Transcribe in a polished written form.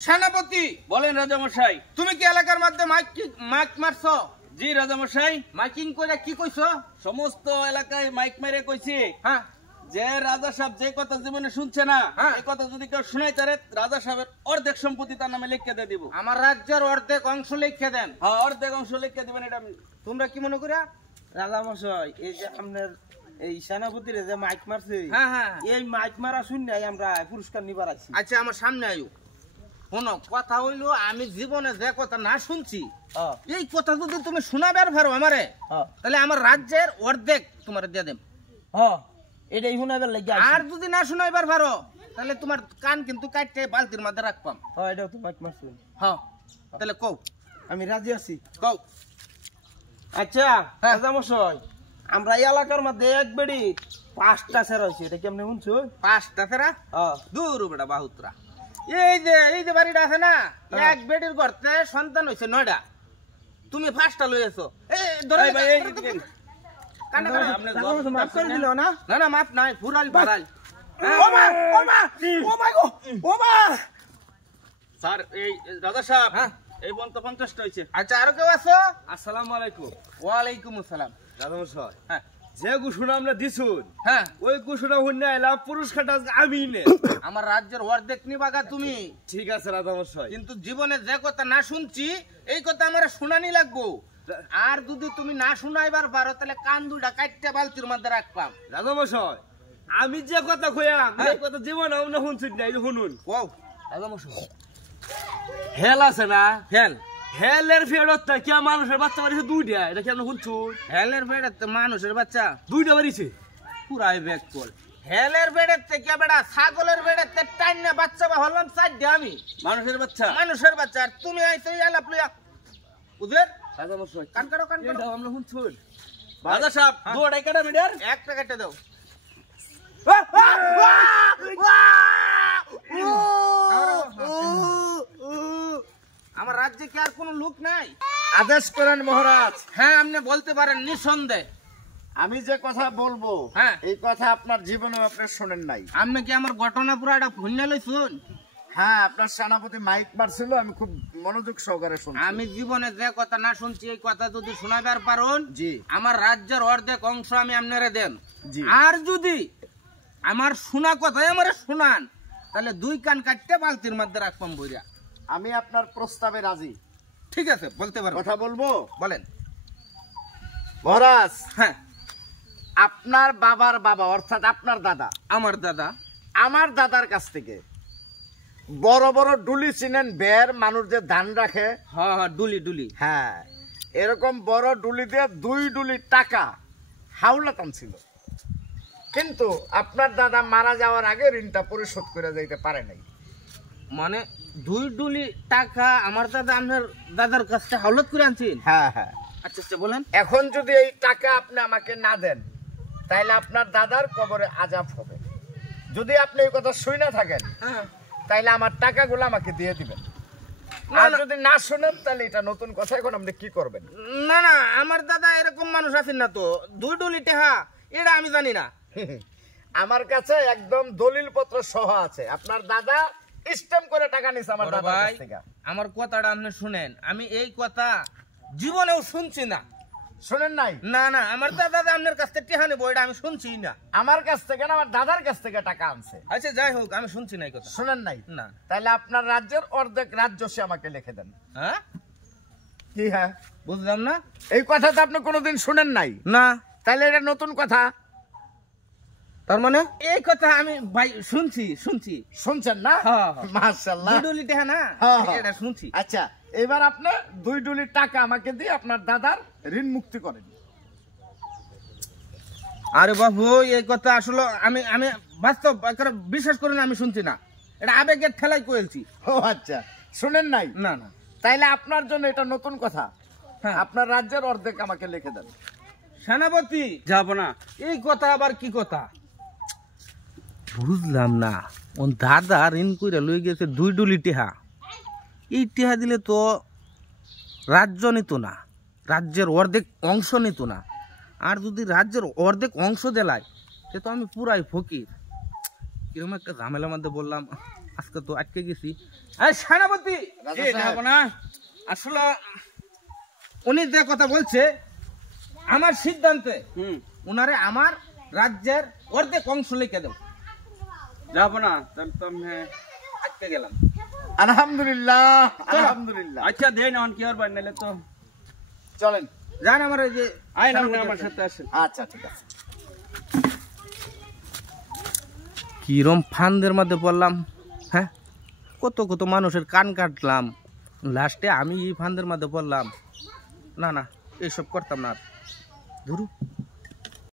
সেনাপতি বলেন রাজামশাই। তুমি কি এলাকার মধ্যে মাইক মারছো? জি রাজামশাই। মাইকিং করে কি কইছো? সমস্ত এলাকায় মাইক মেরে কইছি হ্যাঁ যে রাজা সাহেব যে কথা জীবনে শুনছে না হ্যাঁ। এই কথা যদি কেউ শুনাই তারে রাজা সাহেবের অর্ধেক সম্পত্তি তার নামে লিখে দিয়ে দিব। আমার রাজ্যের অর্ধেক অংশ লিখে দেন। হ্যাঁ, অর্ধেক অংশ লিখে দিবেন। এটা তোমরা কি মনে করিয়া? রাজামশাই, এই যে আপনার এই সেনাপতির যে মাইক মারছে, হ্যাঁ হ্যাঁ এই মাইক মারা শুননাই আমরা পুরস্কার নিবার আছি। আচ্ছা আমার সামনে আয়ু। শোনো, কথা হইলো আমি জীবনে যে কথা না শুনছি এই কথা যদি তুমি শোনাবার পারো আমারে, তাহলে আমার রাজ্যের অর্ধেক তোমার দিয়ে দেব। এটাই শোনাবার লাগে। আর যদি না শোনাইবার পারো তাহলে তোমার কান কিন্তু কাটতে বালতির মধ্যে রাখবাম। এটাও তো মাইক মারছে। হ্যাঁ তাহলে কও। আমি রাজি আছি। কও। আচ্ছা রাজামশাই, আমরা এই এলাকার মধ্যে এক বেড়ি 5টা ছেড়া হয়েছে, এটা কেমনে শুনছো? 5টা ফেরা দূর বেটা বাহুতরা। এই যে বাড়িটা আছে না, এক বেডির ঘরতে সন্তান হয়েছে 9টা, তুমি 5টা লইছো। না মাপ নাই, ফুরাল বাড়াল। স্যার এই রাজা সাহেব হ্যাঁ। এই পর্যন্ত 50টা হয়েছে। আচ্ছা আরো কেউ আছো? আসসালামু আলাইকুম। ওয়ালাইকুম আসসালাম। রাজামশাই, হ্যাঁ যে ঘোষণা আমরা দিছুন হ্যাঁ, ওই ঘোষণা হইনা এলাম পুরস্কারটা আমি নে। আমার রাজ্যের অর্ধেক নিবাগা তুমি। ঠিক আছে রাজামশাই। কিন্তু জীবনে যে কথা না শুনছি এই কথা আমার শুনানি লাগবো। আর যদি তুমি না শুনাইবার পারো তাহলে কান দুটা কাটতে বালতির মধ্যে রাখবাম। রাজামশাই, আমি যে কথা কইয়াম হ্যাঁ। এই কথা জীবন আমরা শুনছি না, এই যে শুনুন। কও। রাজামশাই, হেল আছে না, হেল হেলের ফেরত কি মানুষের বাচ্চা বাড়িছে 2টা, এটা কি আপনি শুনছুন? হেলের বেড়ে মানুষের বাচ্চা 2টা বাড়িছে। পুরাই ব্যাগ কল। হেলের বেড়ের থেকে বেড়া ছাগলের বেড়ের থেকে টাইনা বাচ্চা বা হলাম 4 আমি মানুষের বাচ্চা। মানুষের বাচ্চা। আর তুমি আইছো আলাপ লইয়া উদের রাজামশাই, কান কাটো কান কাটো। এটা আমরা শুনছুন। রাজা সাহেব, 2টা কেটে মিটার একটা কেটে দাও। আমার রাজ্যে কি আর কোনো লোক নাই? আদেশ করেন মহারাজ। হ্যাঁ আপনি বলতে পারেন নিঃসন্দেহ। আমি যে কথা বলবো হ্যাঁ। এই কথা আপনার জীবনেও আপনি শোনেন নাই। আপনি কি আমার ঘটনা পুরো এটা ভুলে লইছুন? হ্যাঁ, আপনার সেনাপতি মাইক মারছিল, আমি খুব মনোযোগ সহকারে শুনছি। আমি জীবনে যে কথা না শুনছি এই কথা যদি শোনাবার পারুন, জি। আমার রাজ্যের অর্ধেক অংশ আমি আপনারে দেন। জি। আর যদি আমার শোনা কথাই আমারে শোনান তাহলে 2 কান কাটতে বালতির মধ্যে রাখবাম বইরা। আমি আপনার প্রস্তাবে রাজি। ঠিক আছে বলতে পারো। কথা বলবো বলেন। মহারাজ, হ্যাঁ আপনার বাবার বাবা অর্থাৎ আপনার দাদা, আমার দাদা, আমার দাদার কাছ থেকে বড় বড় ডুলি চিনেন, বের মানুষ যে ধান রাখে, হ্যাঁ হ্যাঁ ডুলি ডুলি, হ্যাঁ এরকম বড় ডুলি দিয়ে 2 ডুলি টাকা হাওলা টানছিল। কিন্তু আপনার দাদা মারা যাওয়ার আগে ঋণটা পরিশোধ করে যাইতে পারে নাই। মানে 2 ডুলি টাকা আমার দাদা আপনার দাদার কাছ থেকে হাওলাত করে আনছেন? হ্যাঁ হ্যাঁ। আচ্ছা আচ্ছা বলেন। এখন যদি এই টাকা আপনি আমাকে না দেন তাহলে আপনার দাদার কবরে আযাব হবে। যদি আপনি এই কথা শুই না থাকেন হ্যাঁ তাইলে আমার টাকাগুলো আমাকে দিয়ে দিবেন। না, আর না। যদি না শুনেন তাহলে এটা নতুন কথা। এখন আপনি কি করবেন? না না আমার দাদা এরকম মানুষ আছেন না তো। 2 ডুলি টাকা এটা আমি জানি না। আমার কাছে একদম দলিল পত্র সহ আছে। আপনার দাদা স্ট্যাম্প করে টাকা নিছে আমার বড় দাদার ভাই, কাছ থেকে। আমার কথাটা আপনি শুনেন। আমি এই কথা জীবনেও শুনছি না। শুনেন নাই? না না আমার দাদা আপনার কাছ থেকে টাকা নেবো এটা আমি শুনছি না। আমার কাছ থেকে না, আমার দাদার কাছ থেকে টাকা আনছে। আচ্ছা যাই হোক আমি শুনছি না এই কথা। শুনেন নাই? না। তাহলে আপনার রাজ্যের অর্ধেক রাজ্য সে আমাকে লিখে দেন। হ্যাঁ কি? হ্যাঁ। বুঝলাম না। এই কথা তো আপনি কোনোদিন শুনেন নাই। না তাহলে এটা নতুন কথা। তার মানে এই কথা আমি ভাই শুনছি শুনছি। শুনছেন না? হ্যাঁ। মাশাআল্লাহ। 2 ডুলি টাকা না হ্যাঁ, হ্যাঁ। এটা শুনছি। আচ্ছা, এবার আপনি 2 ডুলি টাকা আমাকে দিয়ে আপনার দাদার ঋণ মুক্তি করেন। আরে বাবু এই কথা আসলে আমি আমি বাস্তব বিশ্বাস করেন আমি শুনছি না। এটা আবেগের ঠেলাই কইলছি। ও আচ্ছা, শুনেন নাই? না না। তাইলে আপনার জন্য এটা নতুন কথা। হ্যাঁ। আপনার রাজ্যের অর্ধেক আমাকে লিখে দেন। সেনাপতি যাব না। এই কথা আবার কি কথা? বুঝলাম না। ওন দাদা ঋণ কইরা লই গেছে 2 ডুলি টিহা। এই টিহা দিলে তো রাজ্য নিত না, রাজ্যের অর্ধেক অংশ নিত না। আর যদি রাজ্যের অর্ধেক অংশ দেলায় সে তো আমি পুরাই ফকির। কিরকম একটা ঝামেলার মধ্যে বললাম। আজকে তো আটকে গেছি। এই সেনাপতি, রাজা জি, সাহেব। যাবো না। আসলে উনি যে কথা বলছে আমার সিদ্ধান্তে উনারে আমার রাজ্যের অর্ধেক অংশ লিখে দেব। যাবো না, তাহলে তো আমি আটকে গেলাম। আলহামদুলিল্লাহ, চলো। আলহামদুলিল্লাহ। আচ্ছা দেই না, কি আর বানাইলে তো চলেন। জান আমার এই যে আইন আমার সাথে আসেন। আচ্ছা ঠিক আছে। কিরম ফান্দের মধ্যে পড়লাম, হ্যাঁ, কত কত মানুষের কান কাটলাম, লাস্টে আমি এই ফান্দের মধ্যে পড়লাম। না না, এইসব করতাম না আর। ধরু